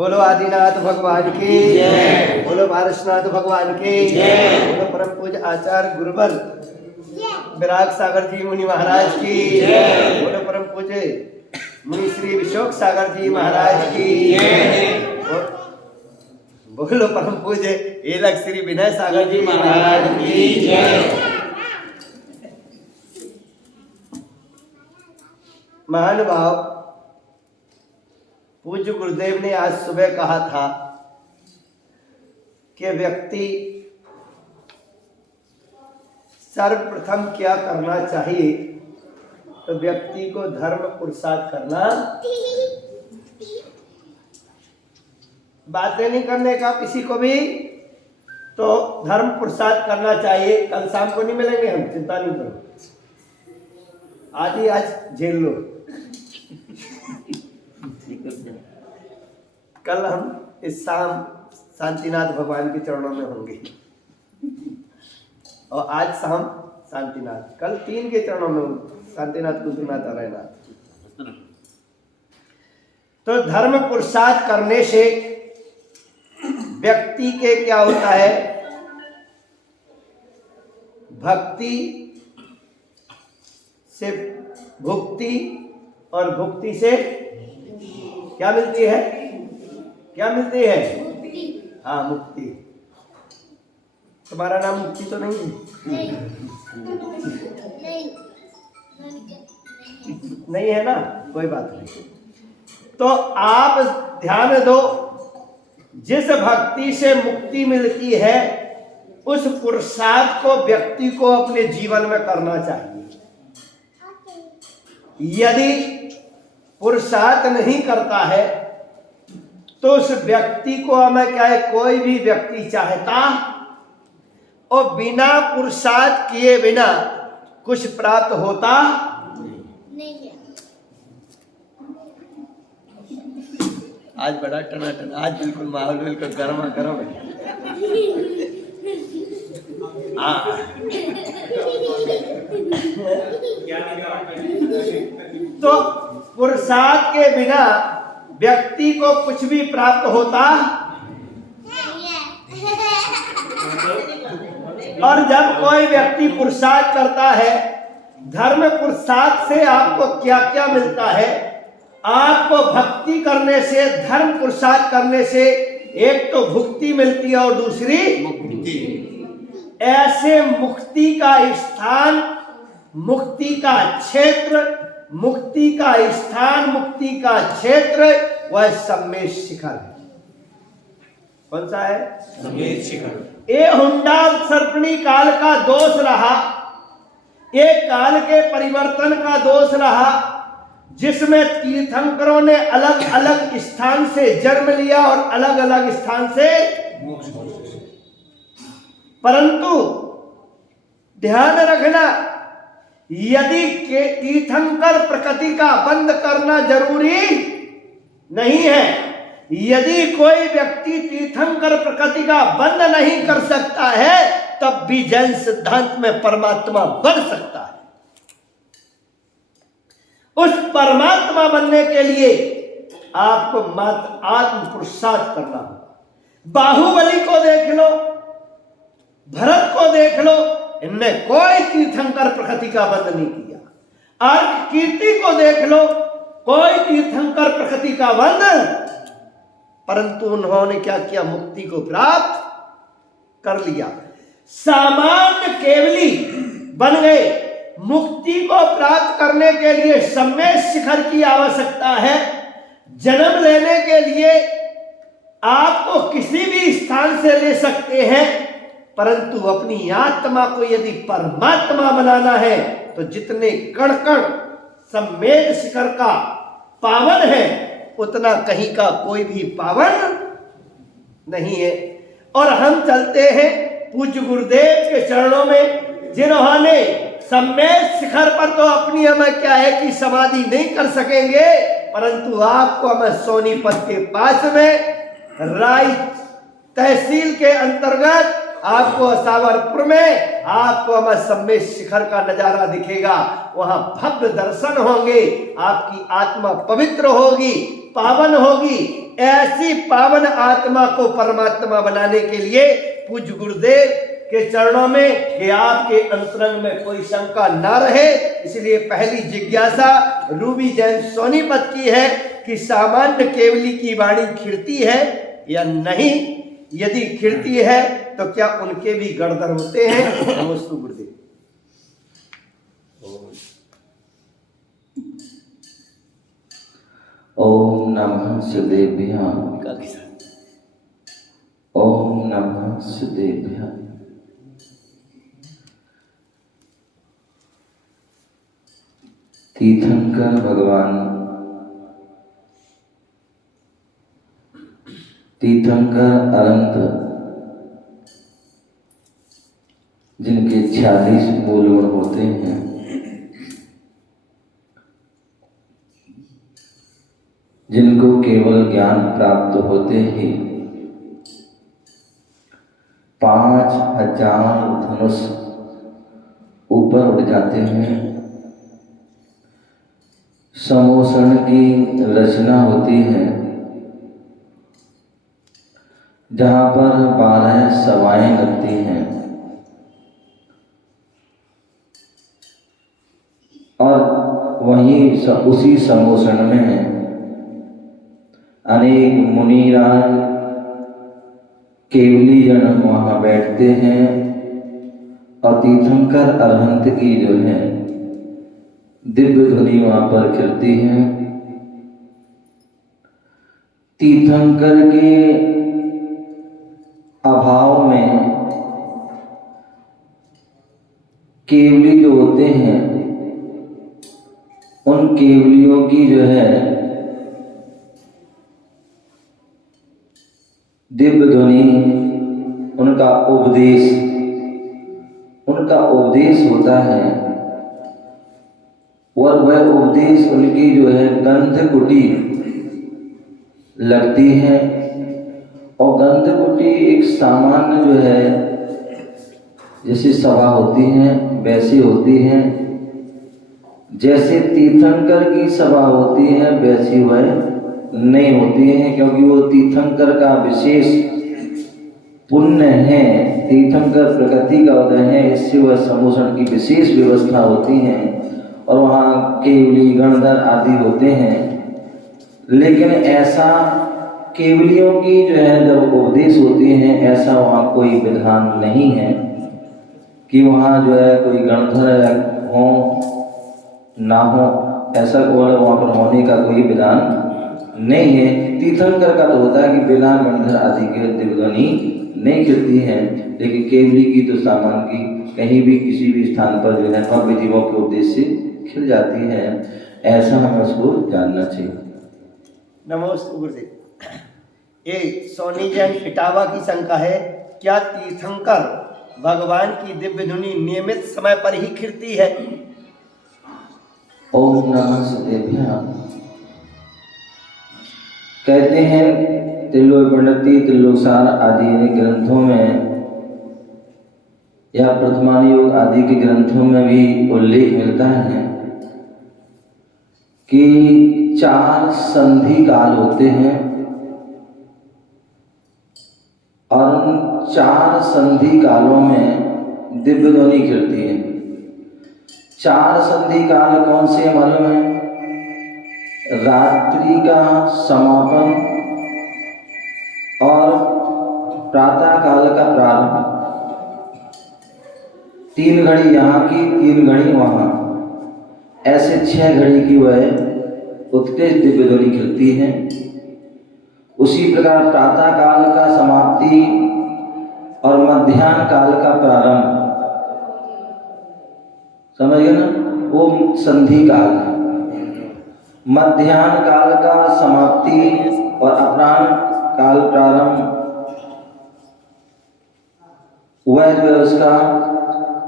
बोलो आदिनाथ भगवान की जय, बोलो पारसनाथ भगवान की जय, बोलो परम पूज्य आचार्य गुरुवर विराग सागर जी मुनि महाराज की जय, बोलो परम पूज्य मुनि श्री विशोक सागर जी महाराज की जय, बोलो परम पूज्य एलक श्री विनय सागर जी महाराज की जय। महानुभाव, पूज्य गुरुदेव ने आज सुबह कहा था कि व्यक्ति सर्वप्रथम क्या करना चाहिए, तो व्यक्ति को धर्म पुरुषार्थ करना, बातें नहीं करने का किसी को भी, तो धर्म पुरुषार्थ करना चाहिए। कल शाम को नहीं मिलेंगे हम, चिंता नहीं करो, आज झेल लो। कल हम इस शाम शांतिनाथ भगवान के चरणों में होंगे और आज शाम शांतिनाथ, कल 3 के चरणों में होंगे, शांतिनाथ, कुंजनाथ और रैनाथ। तो धर्म पुरुषार्थ करने से व्यक्ति के क्या होता है, भक्ति से भुक्ति और भुक्ति से क्या मिलती है, क्या मिलती है, हाँ मुक्ति। तुम्हारा नाम मुक्ति तो नहीं है? नहीं है ना, कोई बात नहीं। तो आप ध्यान दो, जिस भक्ति से मुक्ति मिलती है उस पुरुषार्थ को व्यक्ति को अपने जीवन में करना चाहिए। यदि पुरुषार्थ नहीं करता है तो उस व्यक्ति को हमें क्या है, कोई भी व्यक्ति चाहता और बिना पुरुषार्थ किए बिना कुछ प्राप्त होता नहीं है। आज बड़ा टनाटन, आज बिल्कुल माहौल बिल्कुल गर्मा गर्म है। तो पुरुषार्थ के बिना व्यक्ति को कुछ भी प्राप्त होता, और जब कोई व्यक्ति पुरुषार्थ करता है, धर्म पुरुषार्थ से आपको क्या क्या मिलता है, आपको भक्ति करने से, धर्म पुरुषार्थ करने से एक तो भुक्ति मिलती है और दूसरी मुक्ति। ऐसे मुक्ति का स्थान, मुक्ति का क्षेत्र, मुक्ति का स्थान, मुक्ति का क्षेत्र वह सम्मेद शिखर है। कौन सा है? सम्मेद शिखर। ये हुंडा सर्पणी काल का दोष रहा, एक काल के परिवर्तन का दोष रहा, जिसमें तीर्थंकरों ने अलग अलग स्थान से जन्म लिया और अलग अलग स्थान से, परंतु ध्यान रखना, यदि तीर्थंकर प्रकृति का बंद करना जरूरी नहीं है। यदि कोई व्यक्ति तीर्थंकर प्रकृति का बंद नहीं कर सकता है, तब भी जैन सिद्धांत में परमात्मा बन सकता है। उस परमात्मा बनने के लिए आपको मात्र आत्म पुरुषार्थ करना होगा। बाहुबली को देख लो, भरत को देख लो, इनने कोई तीर्थंकर प्रकृति का बंद नहीं किया। और कीर्ति को देख लो, कोई तीर्थंकर प्रकृति का बंद, परंतु उन्होंने क्या किया, मुक्ति को प्राप्त कर लिया। सामान्य केवली बन गए। मुक्ति को प्राप्त करने के लिए सम्मेद शिखर की आवश्यकता है। जन्म लेने के लिए आपको किसी भी स्थान से ले सकते हैं, परंतु अपनी आत्मा को यदि परमात्मा बनाना है तो जितने कण कण सम्मेद शिखर का पावन है, उतना कहीं का कोई भी पावन नहीं है। और हम चलते हैं पूज्य गुरुदेव के चरणों में, जिन्होंने सम्मेद शिखर पर तो अपनी हमें क्या है कि समाधि नहीं कर सकेंगे, परंतु आपको हमें सोनीपत के पास में राय तहसील के अंतर्गत आपको सावरपुर में आपको हमें सम्मेद शिखर का नजारा दिखेगा। वहां भव्य दर्शन होंगे, आपकी आत्मा पवित्र होगी, पावन होगी। ऐसी पावन आत्मा को परमात्मा बनाने के लिए पूज्य गुरुदेव के चरणों में कि आपके अंतरंग में कोई शंका ना रहे, इसलिए पहली जिज्ञासा रूबी जैन सोनीपत की है कि सामान्य केवली की वाणी खिड़ती है या नहीं, यदि खिड़ती है तो क्या उनके भी गणधर होते हैं? नमस्ते गुरुदेव। ओम नमः शिवेभ्यः। ओम नमः शिवेभ्यः। तीर्थंकर भगवान, तीर्थंकर अनंत, जिनके 46 मूल गुण होते हैं, जिनको केवल ज्ञान प्राप्त होते ही 5000 धनुष ऊपर उड़ जाते हैं, समोषण की रचना होती है, जहाँ पर 12 सवाएं लगती हैं और वहीं उसी समोषण में अनेक मुनिराज केवली जन वहाँ बैठते हैं और तीर्थंकर अरहंत की जो है दिव्य ध्वनि वहाँ पर खिलती है। तीर्थंकर के अभाव में केवली जो होते हैं, उन केवलियों की जो है दिव्य ध्वनि, उनका उपदेश होता है और वह उपदेश उनकी जो है गंध कुटी लगती है। और गंध कुटी एक सामान्य जो है जैसी सभा होती है वैसी होती है, जैसे तीर्थंकर की सभा होती है वैसी वह नहीं होती है, क्योंकि वो तीर्थंकर का विशेष पुण्य है, तीर्थंकर प्रकृति का उदय है, इससे वह समोषण की विशेष व्यवस्था होती है और वहाँ केवली गणधर आदि होते हैं। लेकिन ऐसा केवलियों की जो है जब उपदेश होती है, ऐसा वहाँ कोई विधान नहीं है कि वहाँ जो है कोई गणधर हो ना हो, ऐसा वहाँ पर होने का कोई विधान नहीं है। तीर्थंकर का तो होता है कि बिना गणधर आदि के दिव्यध्वनि नहीं खिलती है, लेकिन केवली की तो सामान की कहीं भी किसी भी स्थान पर जो है भव्य जीवों के उपदेश से खिल जाती है। ऐसा हमें उसको जानना चाहिए। नमस्ते गुरुदेव। ये सोनी जैन इटावा की शंका है, क्या तीर्थंकर भगवान की दिव्य ध्वनि नियमित समय पर ही खिलती है? ओम नमः शिवाय। कहते हैं त्रिलोकवर्णति, त्रिलोकसार आदि ग्रंथों में या प्रथमान योग आदि के ग्रंथों में भी उल्लेख मिलता है कि 4 संधि काल होते हैं और उन 4 संधि कालों में दिव्य ध्वनि खिलती है। 4 संधि काल कौन से मालूम है? रात्रि का समापन और प्रातः काल का प्रारंभ, 3 घड़ी यहाँ की 3 घड़ी वहाँ, ऐसे 6 घड़ी की वह उत्कृष्ट दिव्य ध्वनि खिलती है। उसी प्रकार प्रातः काल का समाप्ति और मध्याह्न काल का प्रारंभ, समझ गए ना, वो संधि काल है। मध्याह्न काल का समाप्ति और अपराह्न काल प्रारंभ, वह जो है उसका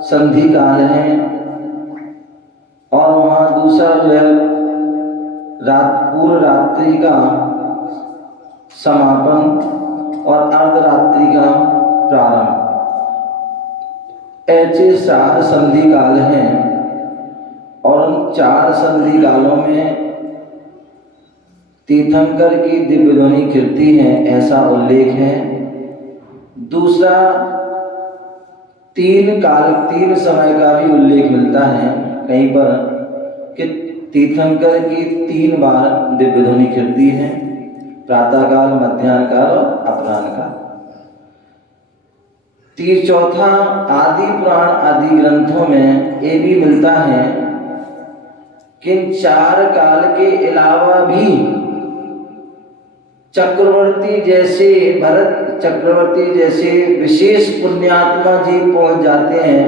संधि काल है। और वहाँ दूसरा जो है पूर्व रात्रि का समापन और अर्धरात्रि का प्रारंभ, ऐसे 4 संधि काल हैं। और उन 4 संधि कालों में तीर्थंकर की दिव्य ध्वनि कीर्ति है, ऐसा उल्लेख है। दूसरा, तीन समय का भी उल्लेख मिलता है कहीं पर कि तीर्थंकर की 3 बार दिव्य ध्वनि कीर्ति है, प्रातः काल, मध्याह्न काल और अपराह्न काल। चौथा, आदि पुराण आदि ग्रंथों में ये भी मिलता है कि 4 काल के अलावा भी चक्रवर्ती जैसे, भरत चक्रवर्ती जैसे विशेष पुण्यात्मा जी पहुंच जाते हैं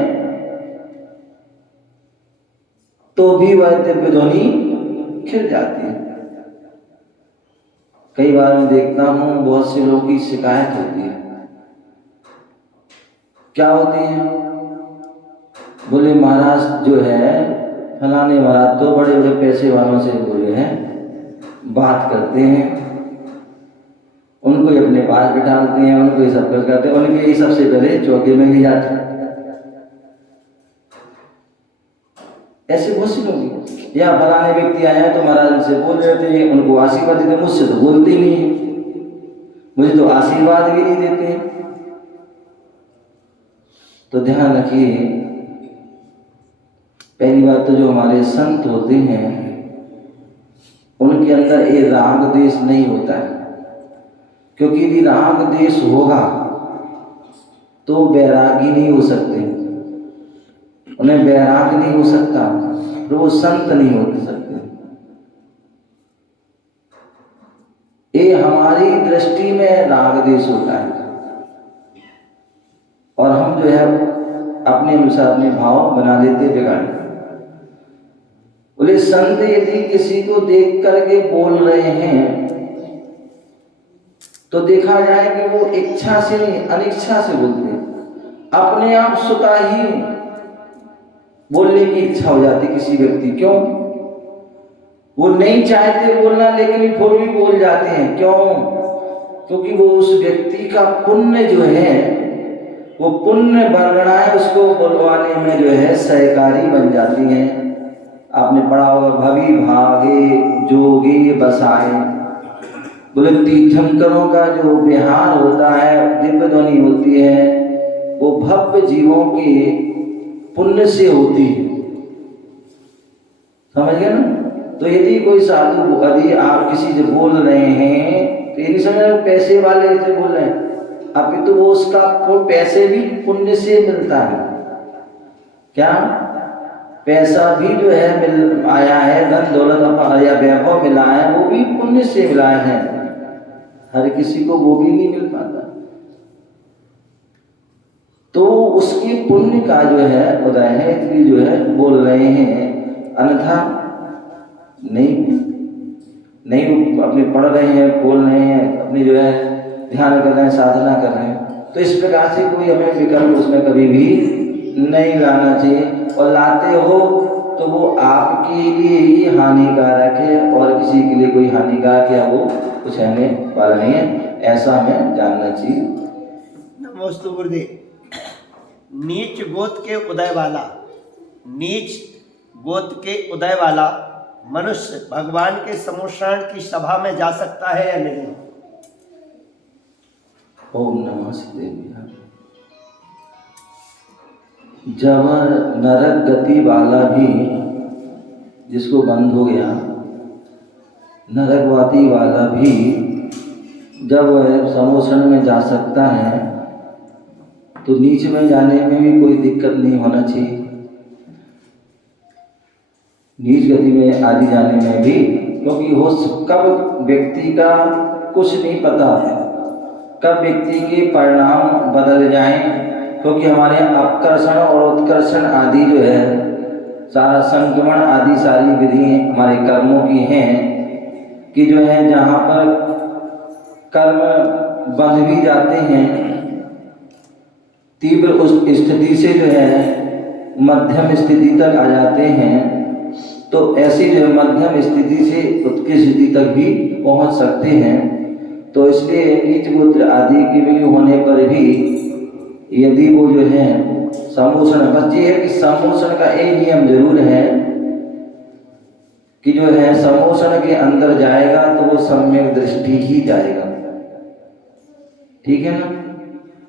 तो भी वह दिव्य ध्वनि खिल जाती है। कई बार मैं देखता हूं बहुत से लोगों की शिकायत होती है। क्या होती है? बोले महाराज जो है फलाने महाराज तो बड़े बड़े पैसे वालों से बोले हैं, बात करते हैं, उनको ही अपने पास बिठाते हैं, उनको ही सब कुछ करते हैं, उनके ही सबसे पहले चौके में भी जाते हैं। ऐसे बहुत से लोग, या फलाने व्यक्ति आए हैं तो महाराज उनसे बोल देते हैं, उनको आशीर्वाद देते हैं, मुझसे तो बोलते ही नहीं है, मुझे तो आशीर्वाद भी नहीं देते हैं। तो ध्यान रखिए, पहली बात तो जो हमारे संत होते हैं उनके अंदर ये राग द्वेष नहीं होता है, क्योंकि यदि राग द्वेष होगा तो वैरागी नहीं हो सकते, उन्हें वैराग नहीं हो सकता, तो वो संत नहीं हो सकते। ये हमारी दृष्टि में राग द्वेष होता है और हम जो है अपने अनुसार अपने भाव बना लेते बिगाड़। बोले संत यदि किसी को देख करके बोल रहे हैं तो देखा जाए कि वो इच्छा से नहीं अनिच्छा से बोलते हैं, अपने आप स्वतः ही बोलने की इच्छा हो जाती किसी व्यक्ति। क्यों? वो नहीं चाहते बोलना लेकिन फिर भी बोल जाते हैं। क्यों? क्योंकि वो उस व्यक्ति का पुण्य जो है वो पुण्य वर्गणाएं उसको बोलवाने में जो है सहकारी बन जाती हैं। आपने पढ़ा होगा, भवि भागे जोगे बसाए। बोले तीर्थंकरों का जो विहार होता है, दिव्य ध्वनि होती है, वो भव्य जीवों के पुण्य से होती है। समझ गए ना? तो यदि कोई साधु, यदि आप किसी से बोल रहे हैं तो ये नहीं समझ पैसे वाले से बोल रहे हैं, अभी तो वो उसका पैसे भी पुण्य से मिलता है। क्या? पैसा भी जो है मिल आया है, धन दौलत या वैभव मिला है, वो भी पुण्य से मिला है। हर किसी को वो भी नहीं मिल पाता, तो उसके पुण्य का जो है उदय है, इसलिए जो है बोल रहे हैं, अन्यथा नहीं अपने पढ़ रहे हैं, बोल रहे हैं, अपने जो है ध्यान कर रहे हैं, साधना कर रहे हैं। तो इस प्रकार से कोई हमें विकल्प उसमें कभी भी नहीं लाना चाहिए, और लाते हो तो वो आपके लिए ही हानिकारक है और किसी के लिए कोई हानिकारक या वो कुछ रहने वाला नहीं है, ऐसा हमें जानना चाहिए। नमोस्तु गुरुदेव। नीच गोत्र के उदय वाला, नीच गोत्र के उदय वाला मनुष्य भगवान के सम्मोषण की सभा में जा सकता है या नहीं? ओम नमः शिवाय। जब नरक गति वाला भी, जिसको बंद हो गया, नरकवाती वाला भी जब सम्मोषण में जा सकता है तो नीच में जाने में भी कोई दिक्कत नहीं होना चाहिए। नीच गति में आदि जाने में भी, क्योंकि हो कब व्यक्ति का कुछ नहीं पता, कब व्यक्ति के परिणाम बदल जाएं, क्योंकि हमारे अपकर्षण और उत्कर्षण आदि जो है, सारा संक्रमण आदि सारी विधि हमारे कर्मों की हैं कि जो है जहाँ पर कर्म बंध भी जाते हैं, तीव्र उस स्थिति से जो है मध्यम स्थिति तक आ जाते हैं, तो ऐसी जो मध्यम स्थिति से उत्कृष्ट स्थिति तक भी पहुंच सकते हैं। तो इसलिए नीच गोत्र आदि के भी होने पर भी यदि वो जो है सम्मोषण, बस ये है कि सम्मोषण का एक नियम जरूर है कि जो है सम्मोषण के अंदर जाएगा तो वो सम्यक दृष्टि ही जाएगा। ठीक है ना?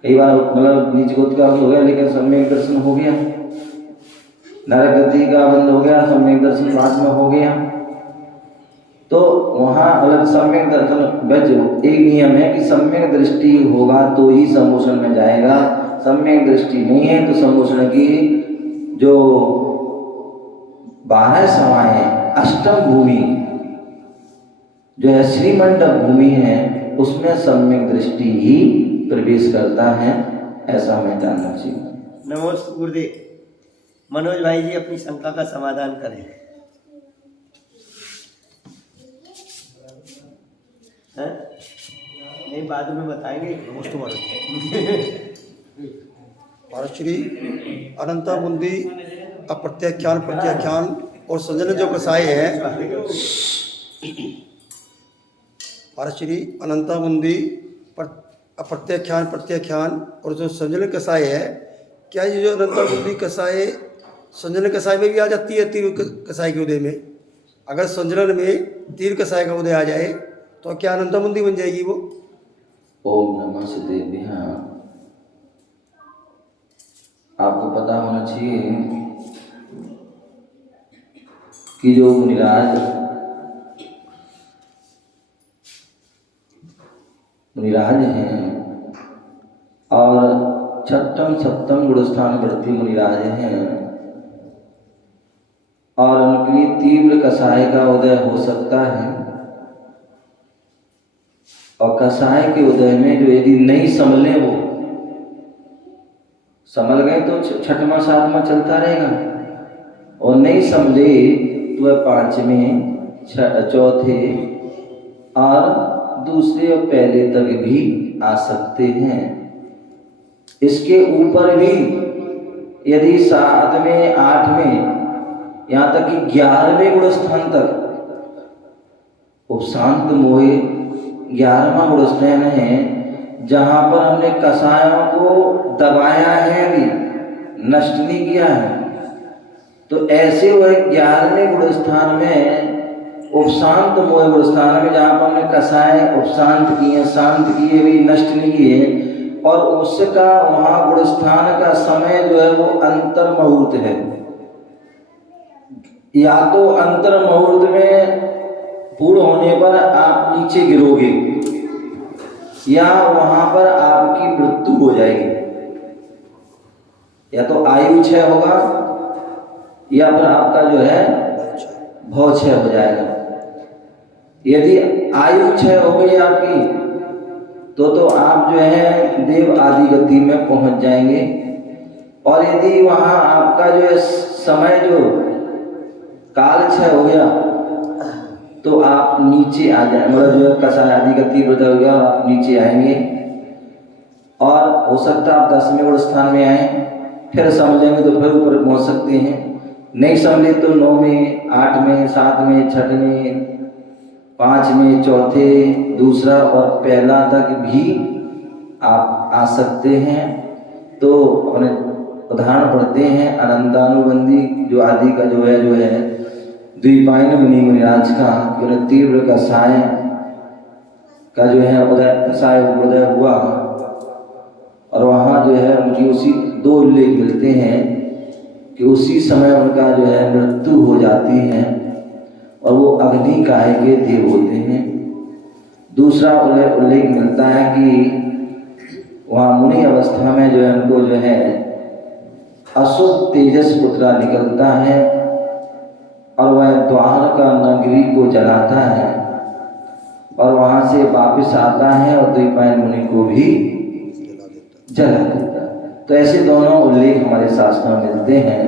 कई बार मतलब नीच गोद का हो गया लेकिन सम्यक दर्शन हो गया, नरक गति का बंद हो गया, सम्यक दर्शन बाद में हो गया। तो वहाँ अलग सम्यक दर्शन बच एक नियम है कि सम्यक दृष्टि होगा तो ही सम्मोषण में जाएगा, सम्यक दृष्टि नहीं है तो सम्मोषण की जो 12 समाएं अष्टम भूमि जो है श्रीमंडप भूमि है उसमें सम्यक दृष्टि ही प्रवेश करता है, ऐसा हमें जानना चाहिए। नमस्ते गुरुदेव। मनोज भाई जी अपनी शंका का समाधान करें। हैं? नहीं, बाद में बताएंगे। श्री अनंत बुंदी अप्रत्याख्यान प्रत्याख्यान और संजन जो कसाय है, श्री अनंत बुंदी अप्रत्याख्यान प्रत्याख्यान और जो संजन कसाय है, क्या ये जो अनंत बुंदी कसाय संजन कसाय में भी आ जाती है? तीर कसाय के उदय में अगर संजन में तीर कसाय का उदय आ जाए तो क्या अनंत बुंदी बन जाएगी वो? ओम नमः शिवाय। हाँ, आपको पता होना चाहिए कि जो मुनिराज हैं और छठम सप्तम गुणस्थान वर्ती मुनिराज हैं और उनकी तीव्र कसाय का उदय हो सकता है, और कसाय के उदय में जो यदि नहीं संभले, वो संभल गए तो छठवां सातवां चलता रहेगा, और नहीं संभले तो वह पांचवें चौथे और दूसरे और पहले तक भी आ सकते हैं। इसके ऊपर भी यदि 7वें 8वें यहाँ तक कि 11वें गुणस्थान तक उपशांत मोहे 11वां गुणस्थान है जहाँ पर हमने कसायों को दबाया है, अभी नष्ट नहीं किया है, तो ऐसे वह 11वें गुणस्थान में उपशांत मोह गुणस्थान में जहाँ पर हमने कसाय उपशांत किए, शांत किए, भी नष्ट नहीं किए, और उसका वहाँ गुणस्थान का समय जो है वो अंतर मुहूर्त है। या तो अंतर मुहूर्त में पूर्ण होने पर आप नीचे गिरोगे या वहां पर आपकी मृत्यु हो जाएगी, या तो आयु क्षय होगा या फिर आपका जो है भव क्षय हो जाएगा। यदि आयु क्षय हो गई आपकी तो आप जो है देव आदि गति में पहुंच जाएंगे, और यदि वहां आपका जो है समय जो काल क्षय हो गया तो आप नीचे आ जाए, मतलब जो है कसाय आदि का तीव्रता हो गया और आप नीचे आएंगे, और हो सकता है आप 10वें गुणस्थान में आए, फिर समझेंगे तो फिर ऊपर पहुंच सकते हैं, नहीं समझे तो 9वें 8वें 7वें 6वें 5वें चौथे दूसरा और पहला तक भी आप आ सकते हैं। तो अपने उदाहरण पढ़ते हैं अनंतानुबंधी जो आदि का जो है द्विपायन मुनि मुनिराज का जो तीव्र कसाय का जो है उदय हुआ, और वहाँ जो है उनकी उसी 2 उल्लेख मिलते हैं कि उसी समय उनका जो है मृत्यु हो जाती है और वो अग्नि काय के देव होते हैं। दूसरा उल्लेख मिलता है कि वहाँ मुनि अवस्था में जो है उनको जो है अशुद्ध तेजस पुत्रा निकलता है और वह द्वारका नगरी को जलाता है और वहाँ से वापस आता है और द्विपायन मुनि को भी जला देता है। तो ऐसे दोनों उल्लेख हमारे शास्त्रों में मिलते हैं।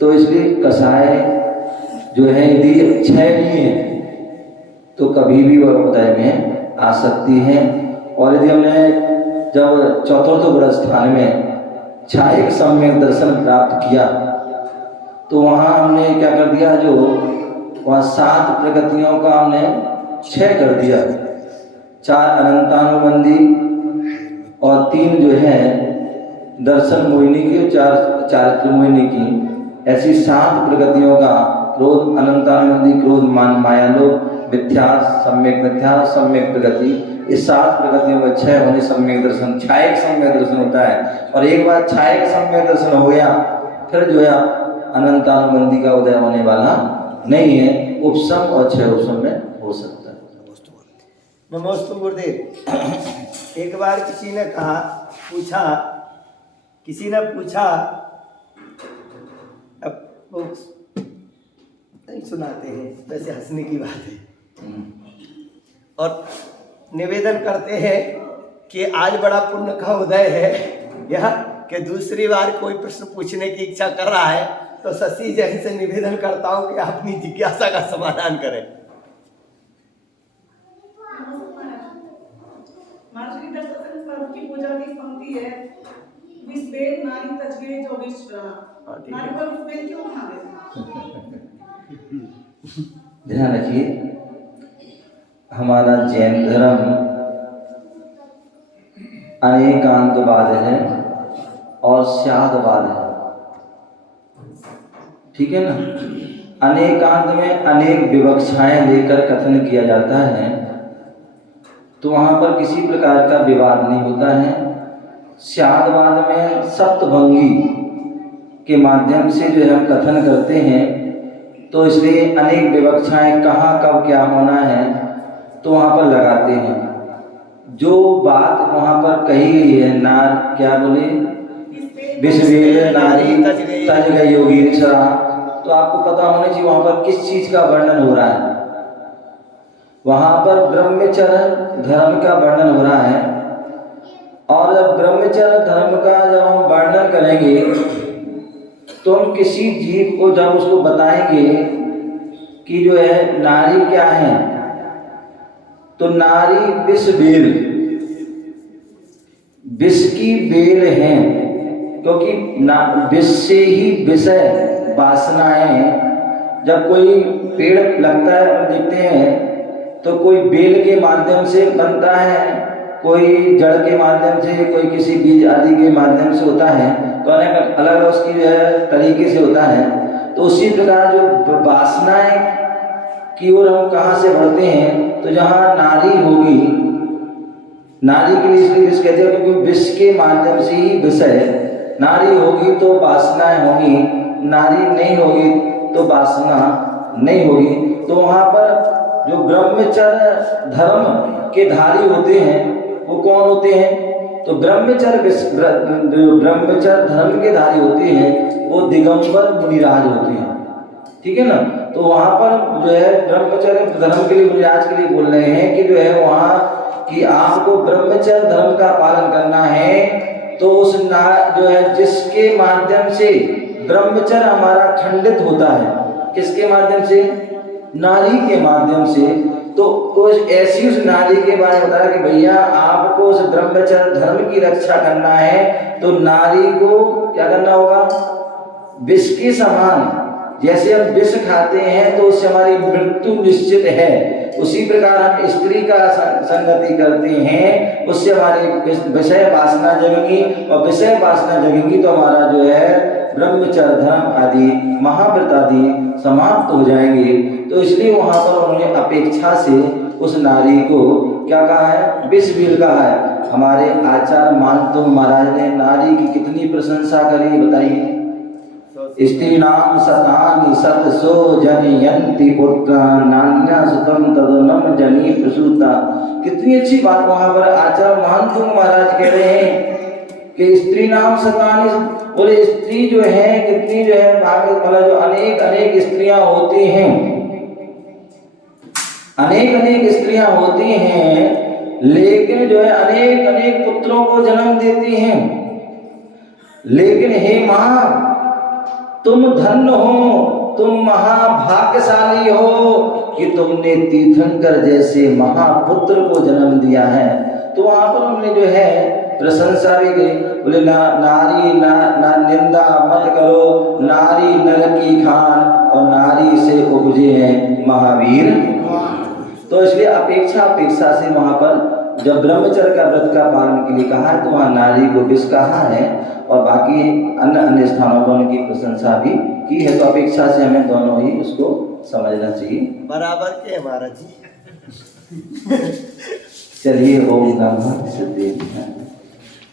तो इसलिए कसाय जो है यदि क्षय नहीं है तो कभी भी वह उदय में आ सकती है। और यदि हमने जब चतुर्थ गुणस्थान में छायक सम्यक दर्शन प्राप्त किया तो वहाँ हमने क्या कर दिया, जो वहाँ 7 प्रगतियों का हमने क्षय कर दिया, 4 अनंतानुबंधी और 3 जो है दर्शन मोहिनी की, 4 चारित्र मोहिनी की, ऐसी 7 प्रगतियों का क्रोध अनंतानंदी, क्रोध माया लोभ, मिथ्या सम्यक प्रगति, इस 7 प्रगतियों का क्षय होने सम्यक दर्शन, छायक सम्यक दर्शन होता है। और एक बार छायक सम्यक दर्शन हो गया फिर जो है अनंतानुबंधी का उदय होने वाला नहीं है, उपशम और क्षय उपशम में हो सकता है। नमोस्तु गुरुदेव। एक बार किसी ने पूछा, अब वो नहीं सुनाते हैं, वैसे हंसने की बात है, और निवेदन करते हैं कि आज बड़ा पुण्य का उदय है, यह कि दूसरी बार कोई प्रश्न पूछने की इच्छा कर रहा है तो शशि जैन से निवेदन करता हूं कि अपनी जिज्ञासा का समाधान करें। की पूजा की पंक्ति है, विष बेल नारी तजगे जो विष नारी पर विष बेल क्यों बना देते? ध्यान रखिए, हमारा जैन धर्म अनेकांतवाद है और स्यादवाद है, ठीक है ना। अनेकांत में अनेक विवक्षाएं लेकर कथन किया जाता है तो वहाँ पर किसी प्रकार का विवाद नहीं होता है। स्यादवाद में सप्तभंगी के माध्यम से जो है हम कथन करते हैं, तो इसलिए अनेक विवक्षाएं कहाँ कब क्या होना है तो वहाँ पर लगाते हैं। जो बात वहाँ पर कही गई है, नार क्या बोले, विषबेल नारी तज गई योगी अक्षरा, तो आपको पता होना चाहिए वहाँ पर किस चीज का वर्णन हो रहा है। वहाँ पर ब्रह्मचर्य धर्म का वर्णन हो रहा है, और जब ब्रह्मचर्य धर्म का जब हम वर्णन करेंगे तो हम किसी जीव को जब उसको बताएंगे कि जो है नारी क्या है, तो नारी विष की बेल है, क्योंकि विष से ही विषय वासनाएं, जब कोई पेड़ लगता है हम देखते हैं तो कोई बेल के माध्यम से बनता है, कोई जड़ के माध्यम से, कोई किसी बीज आदि के माध्यम से होता है, तो अलग अलग उसकी जो है तरीके से होता है। तो उसी प्रकार जो वासनाएं की ओर हम कहाँ से बढ़ते हैं, तो जहाँ नारी होगी, नारी के लिए इसलिए विष कहते हैं क्योंकि विष के माध्यम से ही विषय, नारी होगी तो वासनाएं होगी, नारी नहीं होगी तो वासना नहीं होगी। तो वहाँ पर जो ब्रह्मचर्य धर्म के धारी होते हैं वो कौन होते हैं, तो ब्रह्मचर्य धर्म के धारी होते हैं वो दिगंबर मुनिराज होते हैं, ठीक है ना। तो वहाँ पर जो है ब्रह्मचर्य धर्म के लिए मुनिराज के लिए बोल रहे हैं कि जो है वहाँ कि आपको ब्रह्मचर्य धर्म का पालन करना है, तो उस जो है जिसके माध्यम से ब्रह्मचर्य हमारा खंडित होता है, किसके माध्यम से, नारी के माध्यम से। तो ऐसी उस नारी के बारे में बताया कि भैया आपको उस ब्रह्मचर्य धर्म की रक्षा करना है तो नारी को क्या करना होगा, विष के समान, जैसे हम विष खाते हैं तो उससे हमारी मृत्यु निश्चित है, उसी प्रकार हम स्त्री का संगति करते हैं उससे हमारी विषय वासना जगेगी, और विषय वासना जगेगी तो हमारा जो है ब्रह्मचर्य धर्म आदि महाव्रत आदि समाप्त हो जाएंगे। तो इसलिए वहाँ पर उन्होंने अपेक्षा से उस नारी को क्या कहा है, विषबील कहा है। हमारे आचार्य मानतु महाराज ने नारी की कितनी प्रशंसा करी बताइए। स्त्रीणाम सतानि सतसो जनयन्ति पुत्रा नान्या सुतम तदनम जनी प्रसूता। कितनी अच्छी बात वहाँ पर आचार्य मानतु महाराज कह रहे हैं कि स्त्री नाम सतानी, बोले स्त्री जो है कितनी जो है भाग्य, मतलब जो अनेक अनेक स्त्रियां होती हैं, अनेक अनेक स्त्रियां होती हैं, लेकिन जो है अनेक अनेक पुत्रों को जन्म देती हैं। लेकिन हे मां तुम धन्य हो, तुम महाभाग्यशाली हो कि तुमने तीर्थंकर जैसे महापुत्र को जन्म दिया है। तो वहां पर हमने जो है प्रशंसा भी की, बोले नारी ना निंदा मत करो, नारी नर की खान और नारी से उपजे हैं महावीर। तो इसलिए अपेक्षा से वहां पर जब ब्रह्मचर्य का व्रत का पालन के लिए कहा है तो वहाँ नारी को विष कहा है, और बाकी अन्य स्थानों पर उनकी प्रशंसा भी की है तो अपेक्षा से हमें दोनों ही उसको समझना चाहिए। बराबर के महाराज जी। चलिए ओम नमः सिद्धि।